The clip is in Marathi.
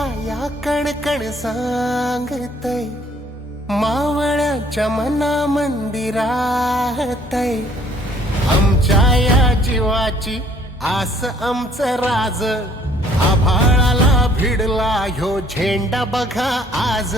या कणकण सांगतय. मावळ्याच्या मना मंदिरातय आमच्या या जीवाची आस आमचं राज. आभाळाला भिडला ह्यो झेंडा बघा आज.